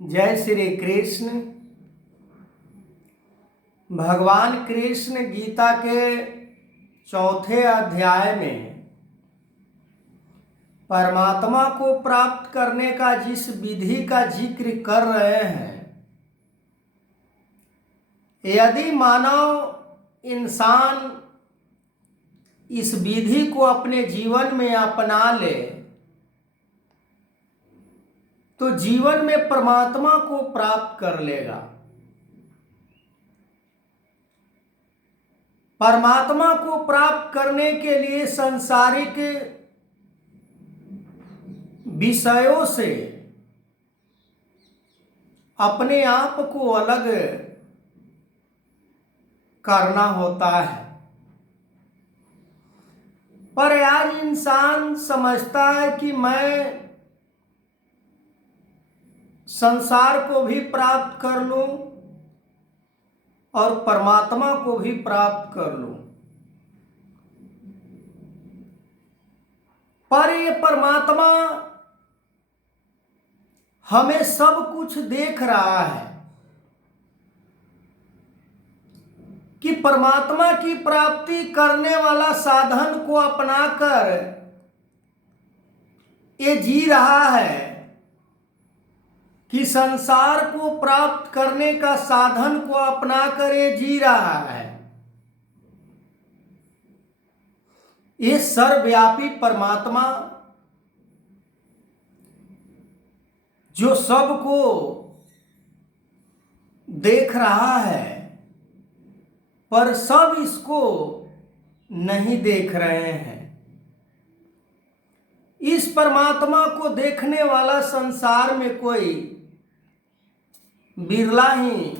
जय श्री कृष्ण। भगवान कृष्ण गीता के चौथे अध्याय में परमात्मा को प्राप्त करने का जिस विधि का जिक्र कर रहे हैं, यदि मानव इंसान इस विधि को अपने जीवन में अपना ले तो जीवन में परमात्मा को प्राप्त कर लेगा। परमात्मा को प्राप्त करने के लिए सांसारिक विषयों से अपने आप को अलग करना होता है। पर आज इंसान समझता है कि मैं संसार को भी प्राप्त कर लूं और परमात्मा को भी प्राप्त कर लूं। पर ये परमात्मा हमें सब कुछ देख रहा है कि परमात्मा की प्राप्ति करने वाला साधन को अपनाकर ये जी रहा है कि संसार को प्राप्त करने का साधन को अपनाकर ये जी रहा है। ये सर्वव्यापी परमात्मा जो सबको देख रहा है, पर सब इसको नहीं देख रहे हैं। इस परमात्मा को देखने वाला संसार में कोई बिरला ही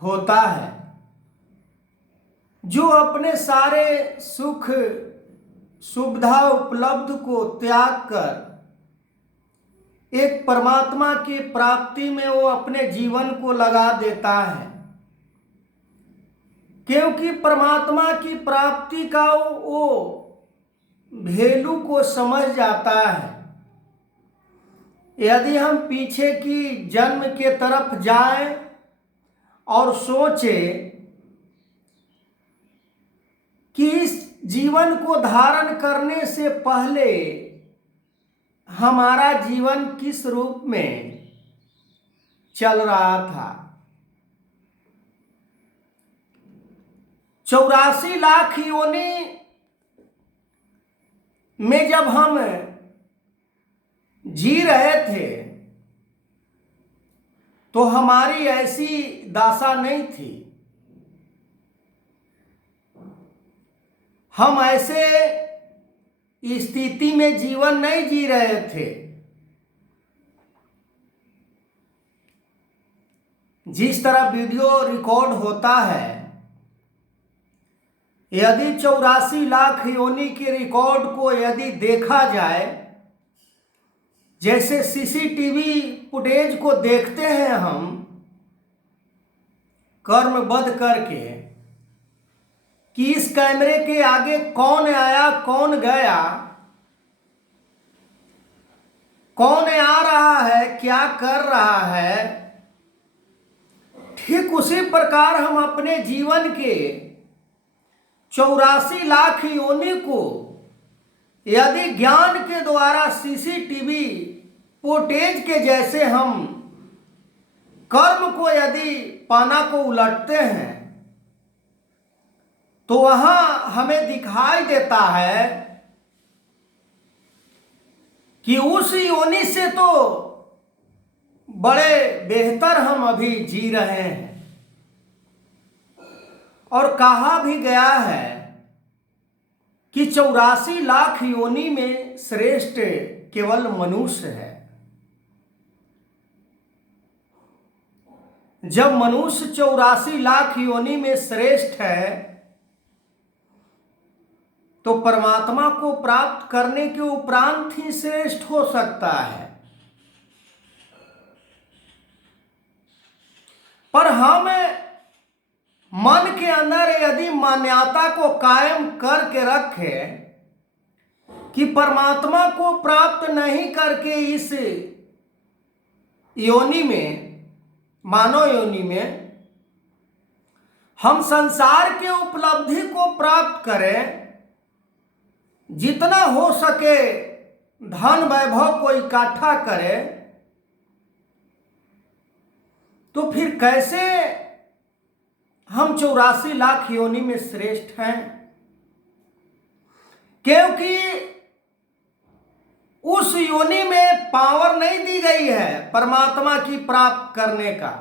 होता है जो अपने सारे सुख सुविधा उपलब्ध को त्याग कर एक परमात्मा की प्राप्ति में वो अपने जीवन को लगा देता है, क्योंकि परमात्मा की प्राप्ति का वो वैल्यू को समझ जाता है। यदि हम पीछे की जन्म के तरफ जाएं और सोचें कि इस जीवन को धारण करने से पहले हमारा जीवन किस रूप में चल रहा था। 84 लाख योनि में जब हम जी रहे थे तो हमारी ऐसी दशा नहीं थी। हम ऐसे स्थिति में जीवन नहीं जी रहे थे जिस तरह वीडियो रिकॉर्ड होता है। यदि 84 लाख योनि के रिकॉर्ड को यदि देखा जाए, जैसे सीसीटीवी फुटेज को देखते हैं हम कर्मबद्ध करके कि इस कैमरे के आगे कौन आया कौन गया, कौन आ रहा है क्या कर रहा है, ठीक उसी प्रकार हम अपने जीवन के 84 लाख योनि को यदि ज्ञान के द्वारा सीसीटीवी फुटेज के जैसे हम कर्म को यदि पाना को उलटते हैं तो वहां हमें दिखाई देता है कि उस योनि से तो बड़े बेहतर हम अभी जी रहे हैं। और कहा भी गया है कि 84 लाख योनि में श्रेष्ठ केवल मनुष्य है। जब मनुष्य 84 लाख योनि में श्रेष्ठ है तो परमात्मा को प्राप्त करने के उपरांत ही श्रेष्ठ हो सकता है। पर हम मन के अंदर यदि मान्यता को कायम करके रखे कि परमात्मा को प्राप्त नहीं करके इस योनि में, मानव योनि में हम संसार के उपलब्धि को प्राप्त करें, जितना हो सके धन वैभव को इकट्ठा करें, तो फिर कैसे हम 84 लाख योनि में श्रेष्ठ हैं? क्योंकि उस योनि में पावर नहीं दी गई है परमात्मा की प्राप्त करने का।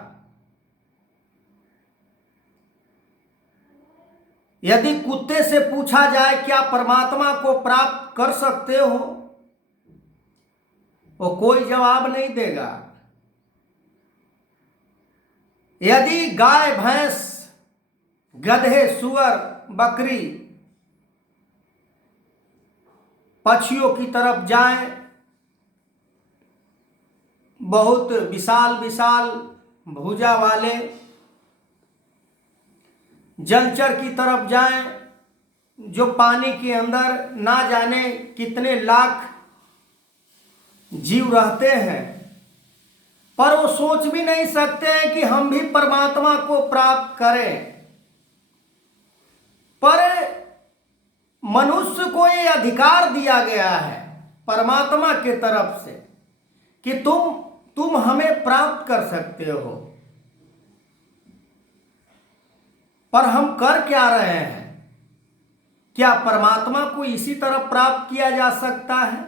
यदि कुत्ते से पूछा जाए क्या परमात्मा को प्राप्त कर सकते हो, वो कोई जवाब नहीं देगा। यदि गाय, भैंस, गधे, सुअर, बकरी, पक्षियों की तरफ जाएं, बहुत विशाल विशाल भुजा वाले जलचर की तरफ जाएं, जो पानी के अंदर ना जाने कितने लाख जीव रहते हैं, पर वो सोच भी नहीं सकते हैं कि हम भी परमात्मा को प्राप्त करें। पर मनुष्य को ये अधिकार दिया गया है परमात्मा के तरफ से कि तुम हमें प्राप्त कर सकते हो। पर हम कर क्या रहे हैं? क्या परमात्मा को इसी तरह प्राप्त किया जा सकता है?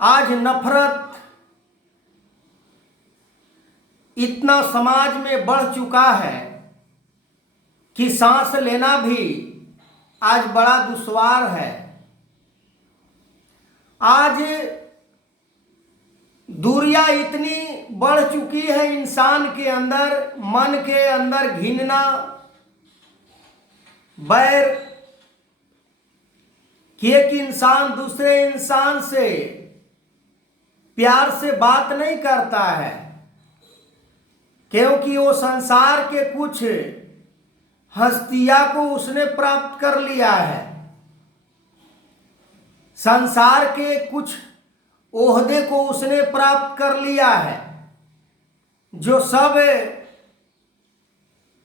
आज नफरत इतना समाज में बढ़ चुका है कि सांस लेना भी आज बड़ा दुश्वार है। आज दूरियां इतनी बढ़ चुकी है इंसान के अंदर, मन के अंदर घिनना, बैर कि एक इंसान दूसरे इंसान से प्यार से बात नहीं करता है, क्योंकि वो संसार के कुछ हस्तियां को उसने प्राप्त कर लिया है, संसार के कुछ ओहदे को उसने प्राप्त कर लिया है, जो सब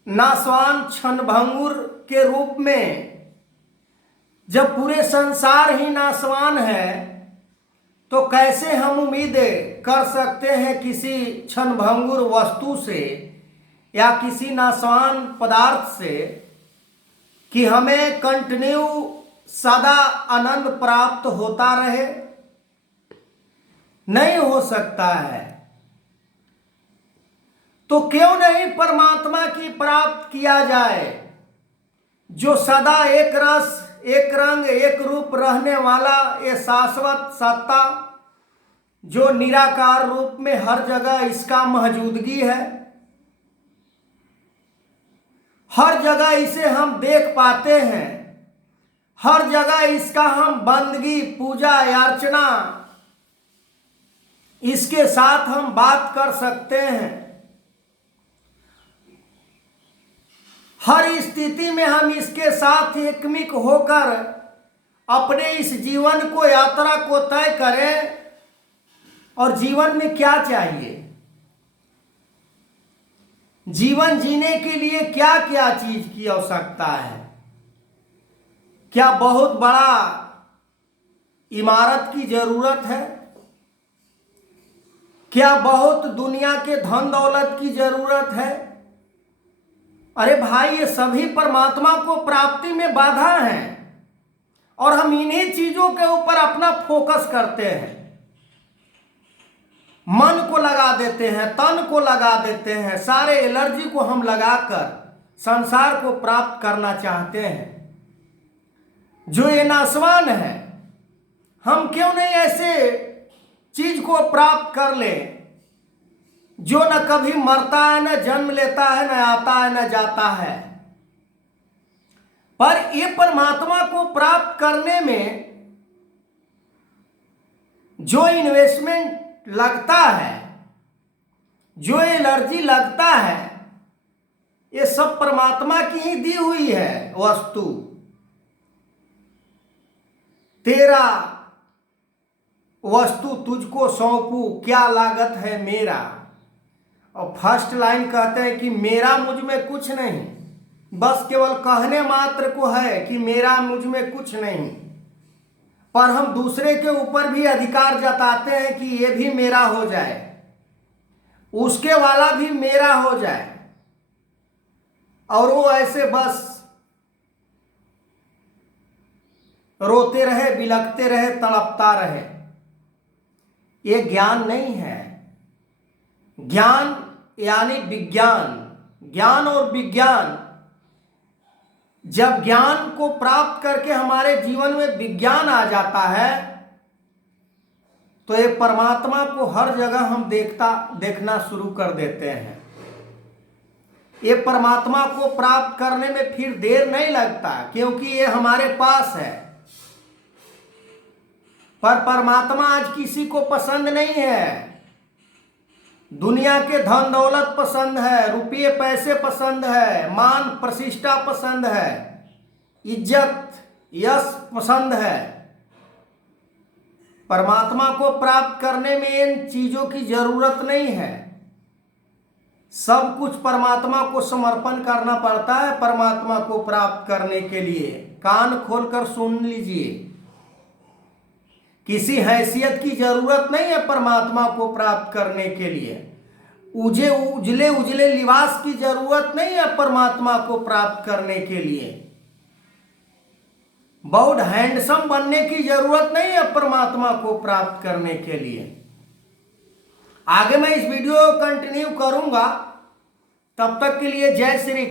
नासवान क्षणभंगुर के रूप में। जब पूरे संसार ही नासवान है तो कैसे हम उम्मीद कर सकते हैं किसी क्षणभंगुर वस्तु से या किसी नासवान पदार्थ से कि हमें कंटिन्यू सदा आनंद प्राप्त होता रहे? नहीं हो सकता है। तो क्यों नहीं परमात्मा की प्राप्त किया जाए, जो सदा एक रस, एक रंग, एक रूप रहने वाला ये शाश्वत सत्ता, जो निराकार रूप में हर जगह इसका मौजूदगी है, हर जगह इसे हम देख पाते हैं, हर जगह इसका हम बंदगी, पूजा, अर्चना, इसके साथ हम बात कर सकते हैं। हर स्थिति में हम इसके साथ एकमिक होकर अपने इस जीवन को, यात्रा को तय करें। और जीवन में क्या चाहिए? जीवन जीने के लिए क्या क्या चीज की आवश्यकता है? क्या बहुत बड़ा इमारत की जरूरत है? क्या बहुत दुनिया के धन दौलत की जरूरत है? अरे भाई, ये सभी परमात्मा को प्राप्ति में बाधा हैं और हम इन्हीं चीजों के ऊपर अपना फोकस करते हैं, मन को लगा देते हैं, तन को लगा देते हैं, सारे एनर्जी को हम लगाकर संसार को प्राप्त करना चाहते हैं जो ये नासवान है। हम क्यों नहीं ऐसे चीज को प्राप्त कर ले जो न कभी मरता है, न जन्म लेता है, न आता है, न जाता है? पर ये परमात्मा को प्राप्त करने में जो इन्वेस्टमेंट लगता है, जो एनर्जी लगता है, ये सब परमात्मा की ही दी हुई है वस्तु। तेरा वस्तु तुझको सौंपूं, क्या लागत है मेरा। और फर्स्ट लाइन कहते हैं कि मेरा मुझ में कुछ नहीं, बस केवल कहने मात्र को है कि मेरा मुझ में कुछ नहीं, पर हम दूसरे के ऊपर भी अधिकार जताते हैं कि ये भी मेरा हो जाए, उसके वाला भी मेरा हो जाए, और वो ऐसे बस रोते रहे, बिलखते रहे, तड़पता रहे। ये ज्ञान नहीं है। ज्ञान यानी विज्ञान, ज्ञान और विज्ञान, जब ज्ञान को प्राप्त करके हमारे जीवन में विज्ञान आ जाता है तो ये परमात्मा को हर जगह हम देखना शुरू कर देते हैं। ये परमात्मा को प्राप्त करने में फिर देर नहीं लगता, क्योंकि ये हमारे पास है। पर परमात्मा आज किसी को पसंद नहीं है। दुनिया के धन दौलत पसंद है, रुपये पैसे पसंद है, मान प्रतिष्ठा पसंद है, इज्जत यश पसंद है। परमात्मा को प्राप्त करने में इन चीजों की जरूरत नहीं है। सब कुछ परमात्मा को समर्पण करना पड़ता है परमात्मा को प्राप्त करने के लिए। कान खोलकर सुन लीजिए, किसी हैसियत की जरूरत नहीं है परमात्मा को प्राप्त करने के लिए। उजले उजले लिबास की जरूरत नहीं है परमात्मा को प्राप्त करने के लिए। बहुत हैंडसम बनने की जरूरत नहीं है परमात्मा को प्राप्त करने के लिए। आगे मैं इस वीडियो को कंटिन्यू करूंगा, तब तक के लिए जय श्री।